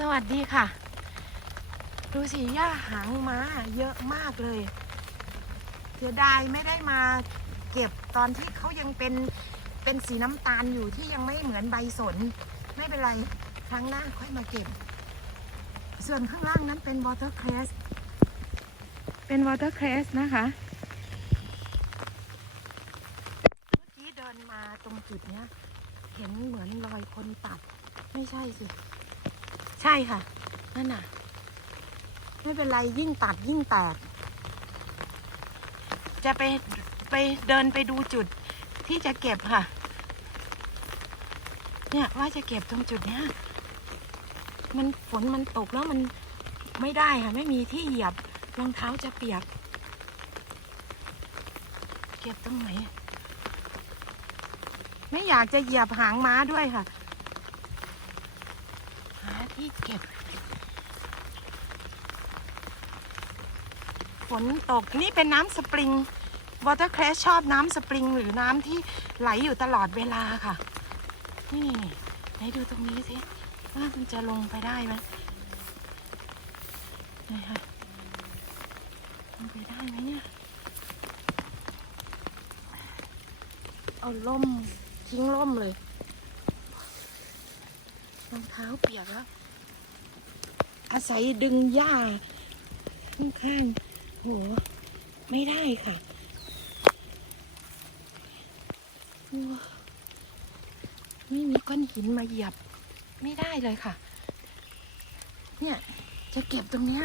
สวัสดีค่ะ ดูสิหญ้าหางม้าเยอะมากเลยเสียดายไม่ได้มาเก็บตอนที่เขายังเป็นเป็นสีน้ำตาลอยู่ที่ยังไม่เหมือนใบสน ไม่เป็นไรครั้งหน้าค่อยมาเก็บ ส่วนข้างล่างนั้นเป็นวอเตอร์เครสเป็นวอเตอร์เครสนะคะ เมื่อกี้เดินมาตรงจุดเนี้ย เห็นเหมือนรอยคนตัด ไม่ใช่สิใช่ค่ะ นั่นน่ะ ไม่เป็นไรยิ่งตัดยิ่งแตก จะไปไปเดินไปดูจุดที่จะเก็บค่ะ เนี่ยว่าจะเก็บตรงจุดเนี้ย มันฝนมันตกแล้วมันไม่ได้ค่ะ ไม่มีที่เหยียบรองเท้าจะเปียก เก็บตรงไหน ไม่อยากจะเหยียบหางม้าด้วยค่ะ เก็บ ฝนตกนี่เป็นน้ำสปริงวอเตอร์เครสชอบน้ำสปริงหรือน้ำที่ไหลอยู่ตลอดเวลาค่ะ นี่ไหนดูตรงนี้สิว่ามันจะลงไปได้ไหมนี่ค่ะลงไปได้ไหมเนี่ย เอาล่มทิ้งล่มเลยรองเท้าเปียกแล้ว อาศัยดึงหญ้าข้างๆโห ไม่ได้ค่ะไม่มีก้อนหินมาเหยียบ ไม่ได้เลยค่ะ เนี่ย จะเก็บตรงเนี้ย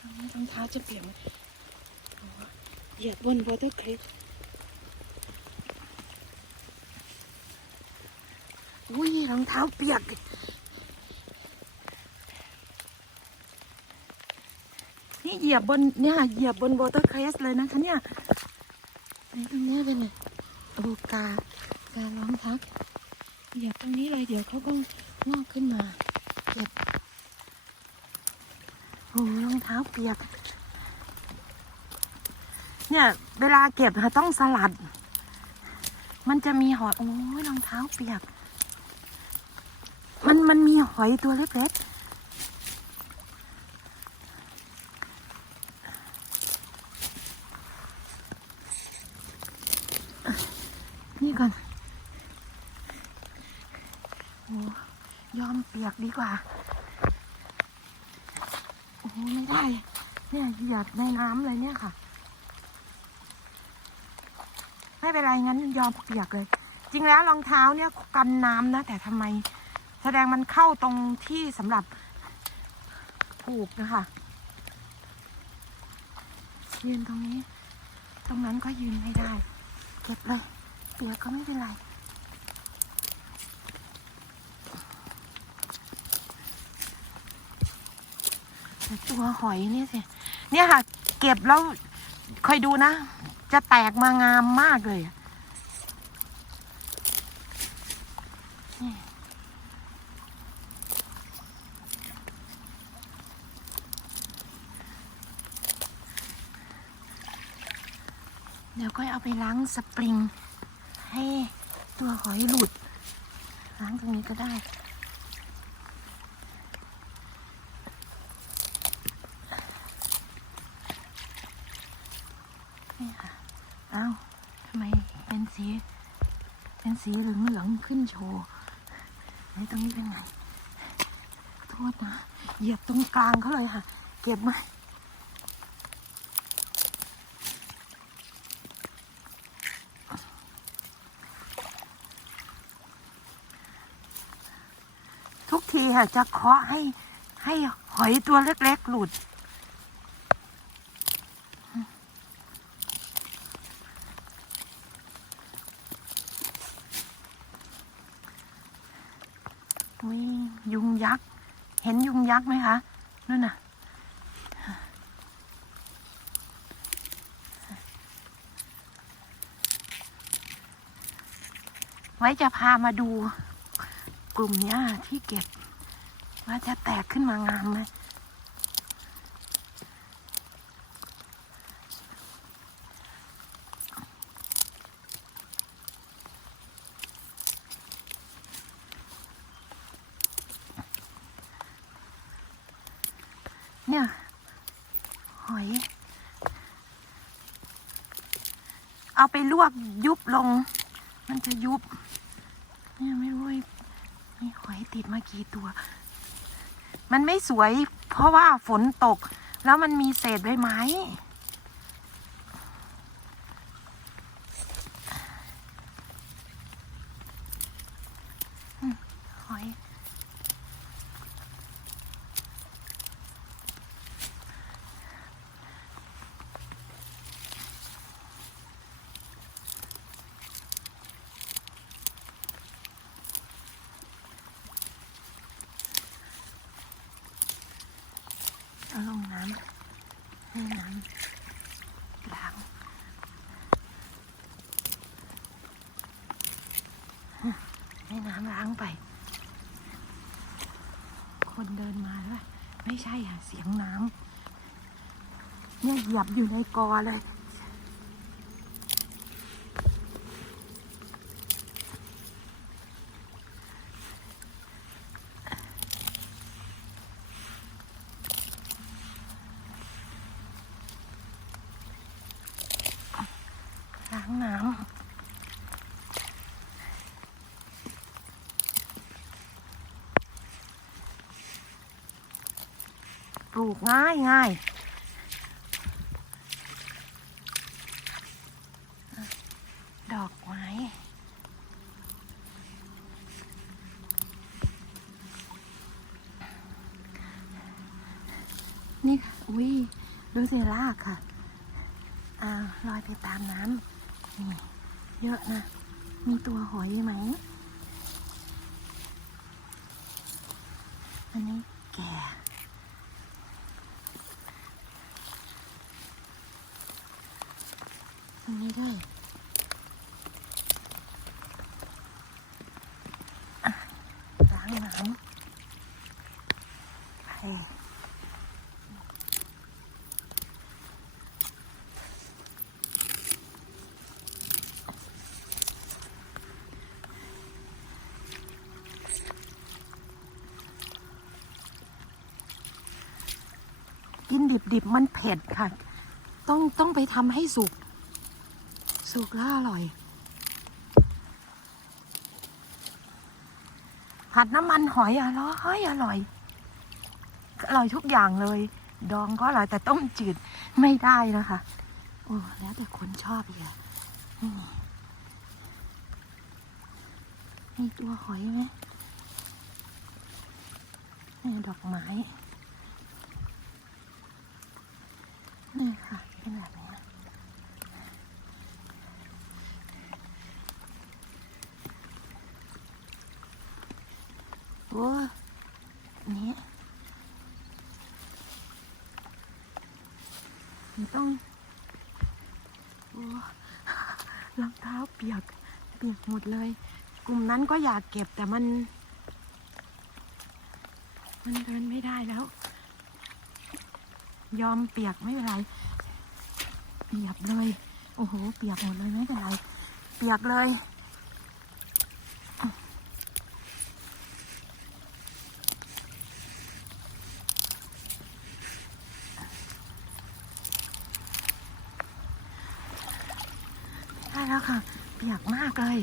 ตรงนี้รองเท้าจะเปียกเหยียบบนวอเตอร์คลิป อุ้ยรองเท้าเปียกนี่เหยียบบนเนี่ยเหยียบบนวอเตอร์เครสเลยนะคะเนี่ยไอ้ตรงเนี้ยเป็นไงโอ้กาการร้องทักเหยียบตรงนี้เลยเดี๋ยวเขาก็งอกขึ้นมาเก็บโอ้รองเท้าเปียก เนี่ย เวลาเก็บค่ะต้องสลัด มันจะมีหอยโอ้ยรองเท้าเปียก มันมันมีหอยตัวเล็กๆ นี่ก่อนโอ้ยอมเปียกดีกว่า โอ้ไม่ได้ เนี่ยหยาดในน้ำเลยเนี่ยค่ะ ไม่เป็นไรงั้นยอมเปียกเลย จริงแล้วรองเท้าเนี่ยกันน้ำนะ แต่ทำไม ดงมันเข้าตรงที่สำหรับผูกนะคะยืนตรงนี้ ตรงนั้นก็ยืนไม่ได้ เก็บเลย เปียกก็ไม่เป็นไร ตัวหอยนี่สิ เนี่ยค่ะ เก็บแล้วคอยดูนะ จะแตกมางามมากเลยอะ เดี๋ยวก็เอาไปล้างสปริง ให้ตัวหอยหลุด ล้างตรงนี้ก็ได้นี่ค่ะเอ้าทำไมเป็นสี เป็นสีเหลืองเหลืองๆขึ้นโชว์ไอ้ตรงนี้เป็นไง โทษนะ เหยียบตรงกลางเขาเลยค่ะ เก็บมา ทุกจะเคาะให้ ให้หอยตัวเล็กๆหลุดอุ้ยยุงยักษ์ เห็นยุงยักษ์ไหมคะนั่นน่ะไว้จะพามาดูกลุ่มเนี้ยที่เก็บ ว่าจะแตกขึ้นมางามไหมเนี่ย หอย เอาไปลวกยุบลง มันจะยุบ เนี่ยไม่รู้มีหอยติดมากี่ตัว มันไม่สวย เพราะว่าฝนตก แล้วมันมีเศษใบไม้หอย เอาลงน้ำให้น้ำล้างให้น้ำล้างไป คนเดินมาด้วยไม่ใช่อะเสียงน้ำเนี่ยเหยียบอยู่ในกอเลย ล้างน้ำป ลูกง่ายง่ายดอกไม้นี่ค่ะ อุ้ยดูสิลากค่ะอ่าลอยไปตามน้ำนี่เยอะนะ มีตัวหอยไหม อันนี้แก่ ตรงนี้ด้ล้างน้ำไปกินดิบๆมันเผ็ดค่ะ ต้องต้องไปทำให้สุก สุกแล้วอร่อย ผัดน้ำมันหอยอร่อยอร่อย อร่อยทุกอย่างเลย ดองก็อร่อยแต่ต้มจืดไม่ได้นะคะ โอ้แล้วแต่คนชอบเลยนี่มีตัวหอยไหมนี่ดอกไม้ นี่ค่ะเป็นแบบนี้โอ้นี่มันต้องโอ้รองเท้าเปียก เปียกหมดเลย กลุ่มนั้นก็อยากเก็บแต่มัน มันเดินไม่ได้แล้ว ยอมเปียกไม่เป็นไร เปียกเลย โอ้โห เปียกหมดเลยไม่เป็นไร เปียกเลย แล้วค่ะ เปียกมากเลย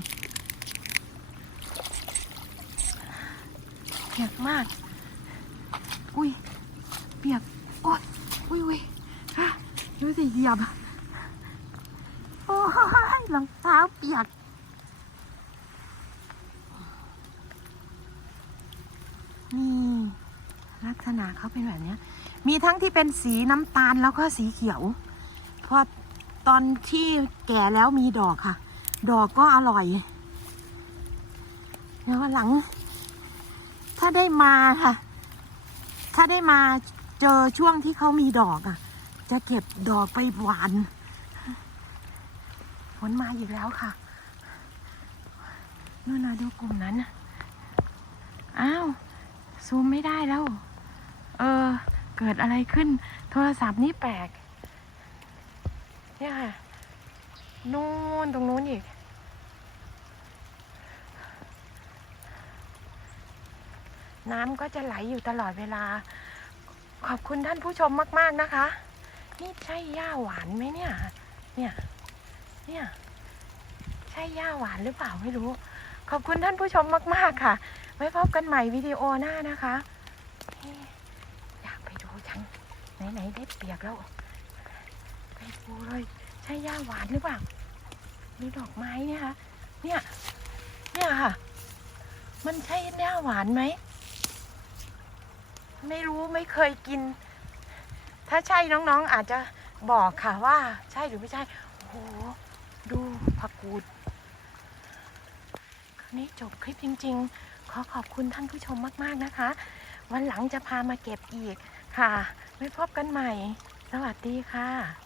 เปียกมาก อุ้ย เปียก โอ๊ยอุ้ยอุ้ยฮะดูสิเหยียบ โอ้ยรองเท้าเปียกนี่ลักษณะเขาเป็นแบบนี้ มีทั้งที่เป็นสีน้ำตาลแล้วก็สีเขียว พอ ตอนที่แก่แล้วมีดอกค่ะ ดอกก็อร่อย แล้วหลัง ถ้าได้มาค่ะ ถ้าได้มาเจอช่วงที่เขามีดอกอะ จะเก็บดอกไปหวานฝนมาอีกแล้วค่ะนู่นนะดูกลุ่มนั้น อ้าว ซูมไม่ได้แล้ว เออ เกิดอะไรขึ้น โทรศัพท์นี่แปลก เนี่ยค่ะนู่นตรงนู้นอีก น้ำก็จะไหลอยู่ตลอดเวลา ขอบคุณท่านผู้ชมมาก ๆนะคะ นี่ใช่ย่าหวานไหมเนี่ย เนี่ย เนี่ย ใช่ย่าหวานหรือเปล่าไม่รู้ ขอบคุณท่านผู้ชมมาก ๆค่ะ ไว้พบกันใหม่วิดีโอหน้านะคะเอ๊ะอยากไปดูจังไหน ๆ ได้เปียกแล้ว ไปดูเลยใช่ย่าหวานหรือเปล่าดูดอกไม้เนี่ยคะเนี่ยเนี่ยค่ะ มันใช่ย่าหวานไหมไม่รู้ไม่เคยกิน ถ้าใช่น้องๆอาจจะบอกค่ะว่าใช่หรือไม่ใช่โอ้โหดูผักกูดคราวนี้จบคลิปจริง ๆ ขอขอบคุณท่านผู้ชมมากๆนะคะ วันหลังจะพามาเก็บอีกค่ะไว้พบกันใหม่ สวัสดีค่ะ